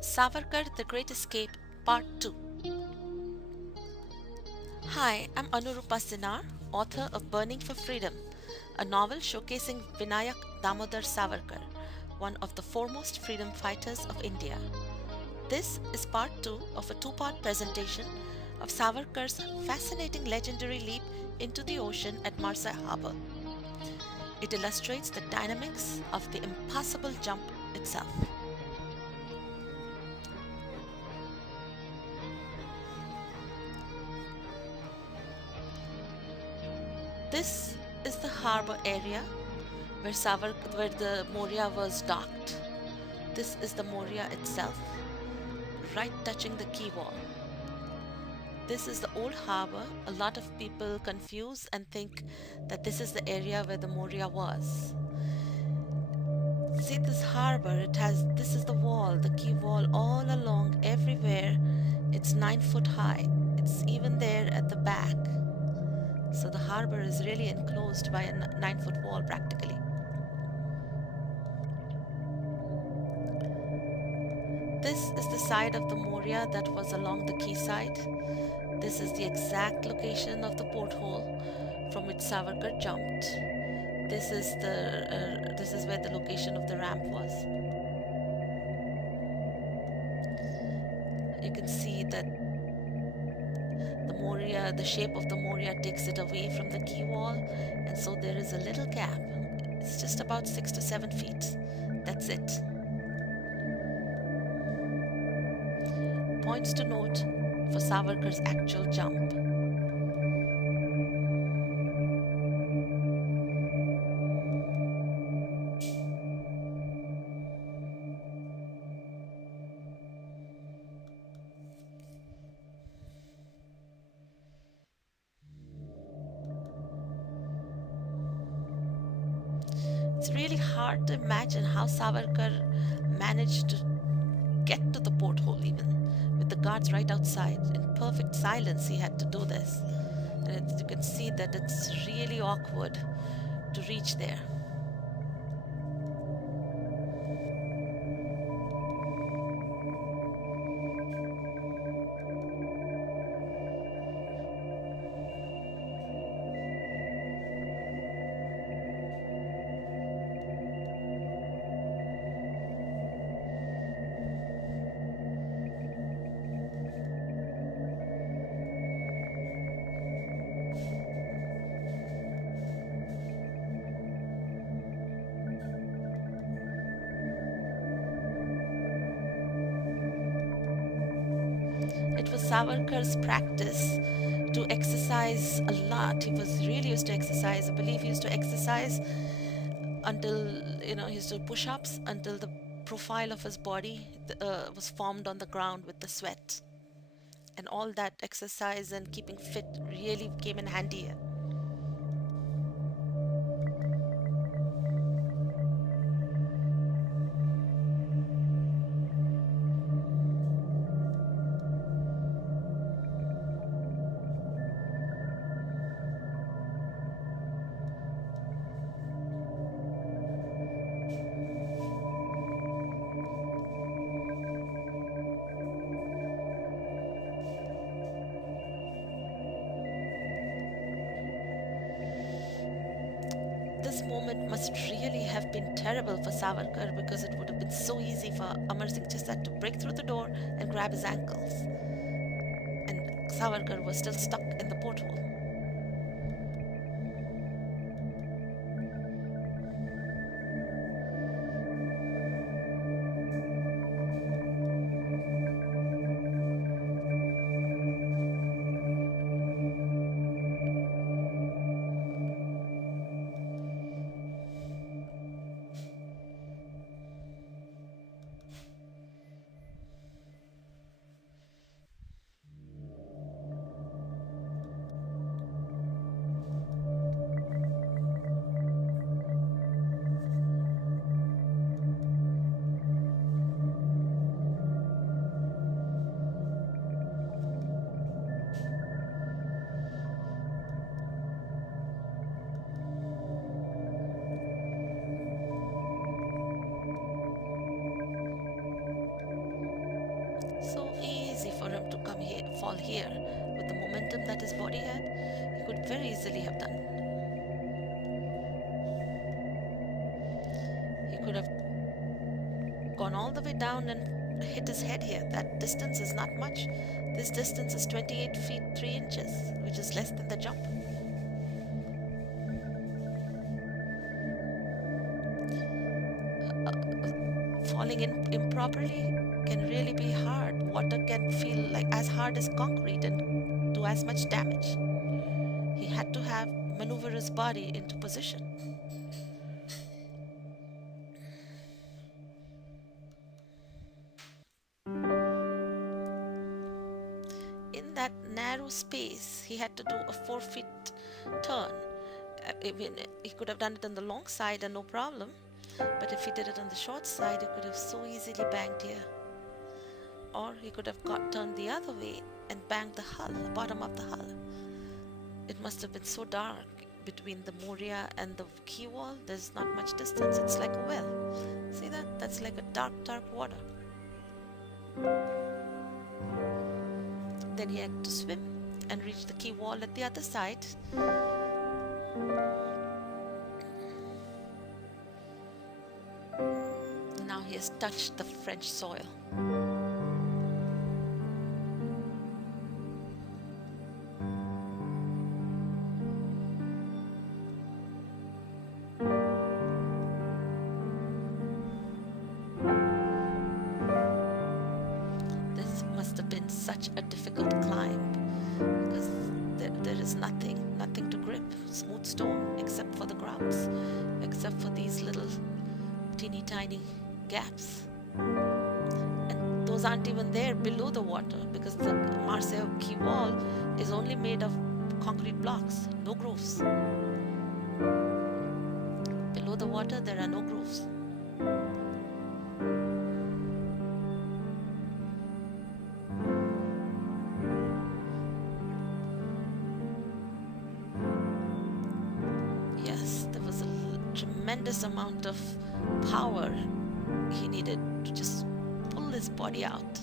Savarkar The Great Escape Part 2. Hi, I'm Anurupa Cinar, author of Burning for Freedom, a novel showcasing Vinayak Damodar Savarkar, one of the foremost freedom fighters of India. This is part 2 of a two-part presentation of Savarkar's fascinating legendary leap into the ocean at Marseilles harbour. It illustrates the dynamics of the impossible jump itself. This is the harbour area where the Moria was docked. This is the Moria itself, right touching the quay wall. This is the old harbour. A lot of people confuse and think that this is the area where the Moria was. See this harbour, this is the wall, the quay wall all along everywhere. It's 9 foot high. It's even there at the back. So the harbour is really enclosed by a 9 foot wall practically. This is the side of the Moria that was along the quayside. This is the exact location of the porthole from which Savarkar jumped. This is where the location of the ramp was. You can see that the shape of the Moria takes it away from the quay wall, and so there is a little gap. It's just about 6 to 7 feet. That's it. Points to note for Savarkar's actual jump. It's really hard to imagine how Savarkar managed to get to the porthole even with the guards right outside. In perfect silence he had to do this. And you can see that it's really awkward to reach there. It was Savarkar's practice to exercise a lot. He was really used to exercise. I believe he used to exercise until, he used to push ups until the profile of his body was formed on the ground with the sweat. And all that exercise and keeping fit really came in handy here. This moment must really have been terrible for Savarkar because it would have been so easy for Amar Singh Chisat to break through the door and grab his ankles. And Savarkar was still stuck in the porthole. for him to come here, fall here. With the momentum that his body had, he could very easily have done. He could have gone all the way down and hit his head here. That distance is not much. This distance is 28 feet 3 inches, which is less than the jump. Falling in improperly can really be hard. Water can feel like as hard as concrete and do as much damage. He had to have maneuver his body into position. In that narrow space, he had to do a 4-foot turn. He could have done it on the long side and no problem, but if he did it on the short side, he could have so easily banged here. Or he could have turned the other way and banged the hull, the bottom of the hull. It must have been so dark between the Moria and the quay wall. There's not much distance. It's like a well. See that? That's like a dark, dark water. Then he had to swim and reach the quay wall at the other side. Now he has touched the French soil. This must have been such a difficult climb because there is nothing to grip, smooth stone, except for the grounds, except for these little teeny tiny gaps, and those aren't even there below the water because the Marseilles quay wall is only made of concrete blocks, no grooves. Below the water there are no grooves. Yes, there was a tremendous amount of power he needed to just pull his body out,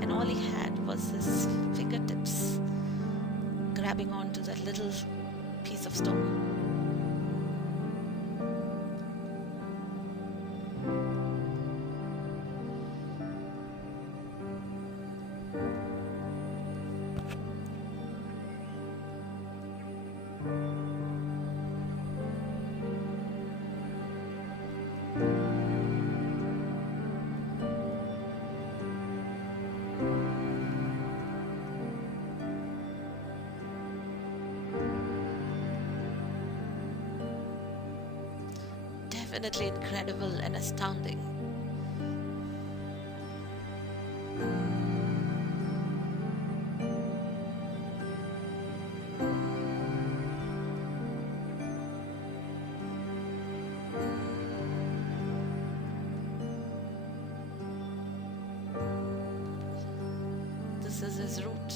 and all he had was his fingertips grabbing onto that little piece of stone. Definitely incredible and astounding. This is his route.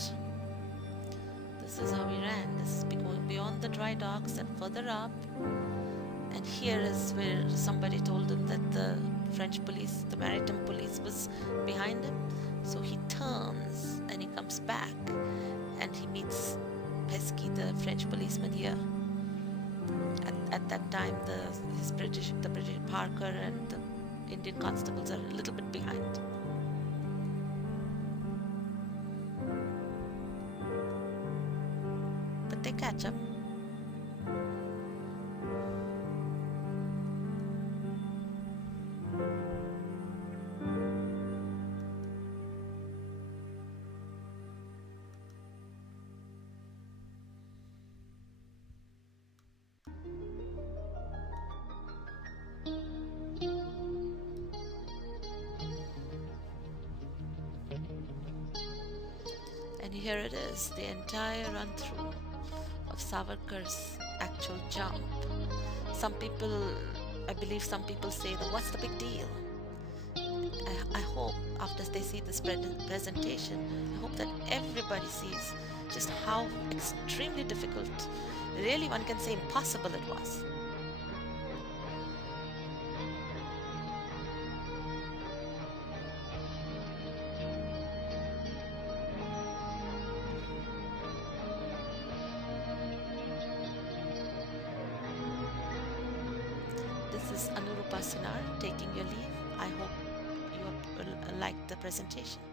This is how he ran. This is going beyond the dry docks and further up. And here is where somebody told him that the French police, the maritime police, was behind him. So he turns and he comes back and he meets Pesky, the French policeman here. At that time, the British Parker and the Indian constables are a little bit behind. But they catch up. And here it is, the entire run-through of Savarkar's actual jump. Some people, I believe some people say that what's the big deal? I hope after they see this presentation, I hope that everybody sees just how extremely difficult, really one can say impossible it was. This is Anurupa Cinar taking your leave. I hope you liked the presentation.